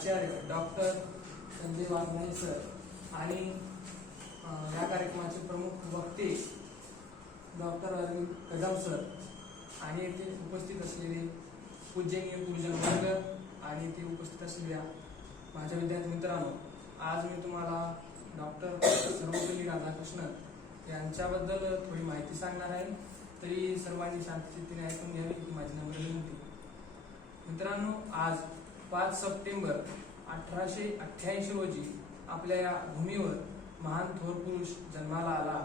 आचार्य doctor Sanjay Waghmare sir आणि या कार्यक्रमाचे प्रमुख वक्ते डॉक्टर अरविंद कदम सर आणि येथे उपस्थित असलेले पूजनीय पूजन वर्ग आणि येथे उपस्थित असलेल्या माझ्या विद्यार्थी मित्रांनो आज मी तुम्हाला डॉक्टर सर्वपल्ली राधाकृष्ण यांच्याबद्दल थोडी माहिती सांगणार आहे. तरी सर्वांनी शांतचित्तीने ऐकून घ्यावी माझी नम्र विनंती. मित्रांनो आज पाच सप्टेंबर अठराशे अठ्ठ्याऐंशी रोजी आपल्या या भूमीवर महान थोर पुरुष जन्माला आला.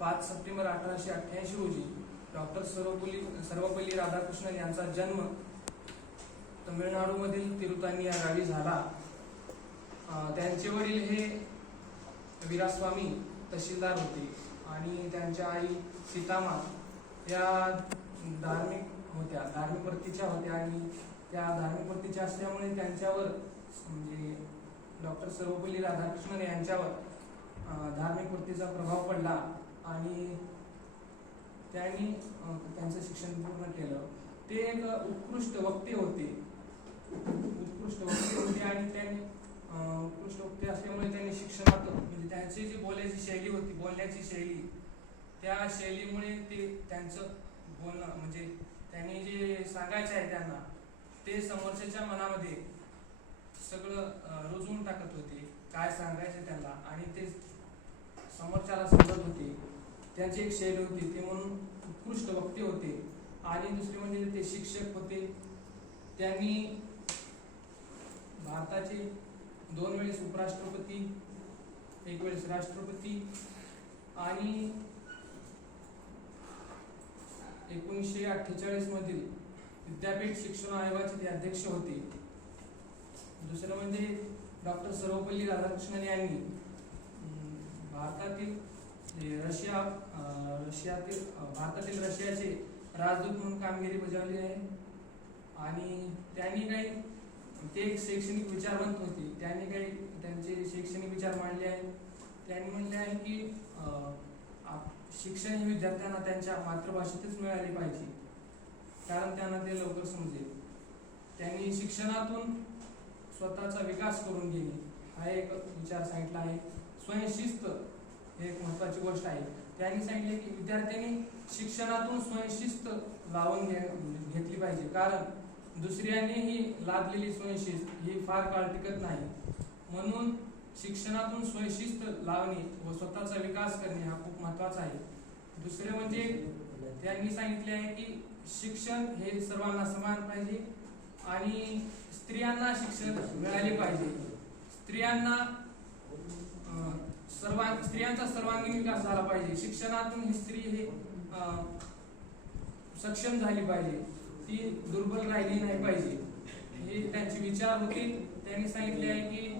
पाच सप्टेंबर अठराशे अठ्ठ्याऐंशी रोजी डॉक्टर सर्वपल्ली सर्वपल्ली राधाकृष्णन यांचा जन्म तमिळनाडूमधील तिरुतानी या गावी झाला. त्यांचे वडील हे वीरास्वामी तहसीलदार होते आणि त्यांच्या आई सीतामा या धार्मिक होत्या धार्मिक वृत्तीच्या होत्या आणि त्या धार्मिक वृत्तीच्या असल्यामुळे त्यांच्यावर म्हणजे डॉक्टर सर्वपल्ली राधाकृष्णन यांच्यावर धार्मिक वृत्तीचा प्रभाव पडला आणि त्यांनी त्यांचं शिक्षण पूर्ण केलं. ते एक उत्कृष्ट वक्ते होते. उत्कृष्ट वक्ते होते आणि त्यांनी उत्कृष्ट वक्ते असल्यामुळे त्यांनी शिक्षणात म्हणजे त्यांची जी बोलायची शैली होती बोलण्याची शैली त्या शैलीमुळे ते त्यांचं बोलणं म्हणजे त्यांनी जे सांगायचे आहे त्यांना ते समोरच्याच्या मनामध्ये सगळं रुजवून टाकत होते. काय सांगायचे त्यांना? आणि ते समोरच्याला समजत होते. त्यांची एक शैली होती ते म्हणून उत्कृष्ट वक्ते होते. आणि दुसरे म्हणजे ते शिक्षक होते. त्यांनी भारताचे दोन वेळेस उपराष्ट्रपती एक वेळेस राष्ट्रपती आणि एकोणीसशे अठ्ठेचाळीस मधील विद्यापीठ शिक्षण आयोगाचे ते अध्यक्ष होते. दुसरं म्हणजे डॉक्टर सर्वपल्ली राधाकृष्णन यांनी भारतातील रशिया रशियातील भारतातील रशियाचे राजदूत म्हणून कामगिरी बजावली आहे. आणि त्यांनी काही ते एक शैक्षणिक विचारवंत होते. त्यांनी काही त्यांचे शैक्षणिक विचार मांडले आहेत. त्यांनी म्हणले आहे की शिक्षण हे विद्यार्थ्यांना त्यांच्या मातृभाषेतच मिळाले पाहिजे. कारण त्यांना ते लवकर समजेल. त्यांनी शिक्षणातून स्वतःचा विकास करून घेणे. हा एक विचार सांगितला आहे. स्वयंशिस्त हे एक महत्वाची गोष्ट आहे. त्यांनी सांगितले की विद्यार्थ्यांनी शिक्षणातून स्वयंशिस्त लावून घे- घेतली पाहिजे. कारण दुसऱ्यांनी ही लादलेली स्वयंशिस्त ही फार काळ टिकत नाही. म्हणून शिक्षणातून स्वयशिस्त लावणे व स्वतःचा विकास करणे हा खूप महत्त्वाचा आहे. दुसरे म्हणजे त्यांनी सांगितले आहे की शिक्षण हे सर्वांना समान पाहिजे आणि स्त्रियांना शिक्षण मिळाले पाहिजे. स्त्रियांना सर्वां स्त्रियांचा सर्वांगीण विकास झाला पाहिजे. शिक्षणातून ही स्त्री हे सक्षम झाली पाहिजे. ती दुर्बल राहिली नाही पाहिजे. हे त्यांचे विचार होते. त्यांनी सांगितले आहे की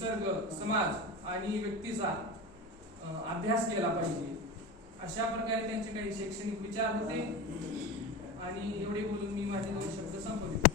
निसर्ग समाज आणि व्यक्तीचा अभ्यास केला पाहिजे. अशा प्रकारे त्यांचे काही शैक्षणिक विचार होते. आणि एवढे बोलून मी माझे दोन शब्द संपवले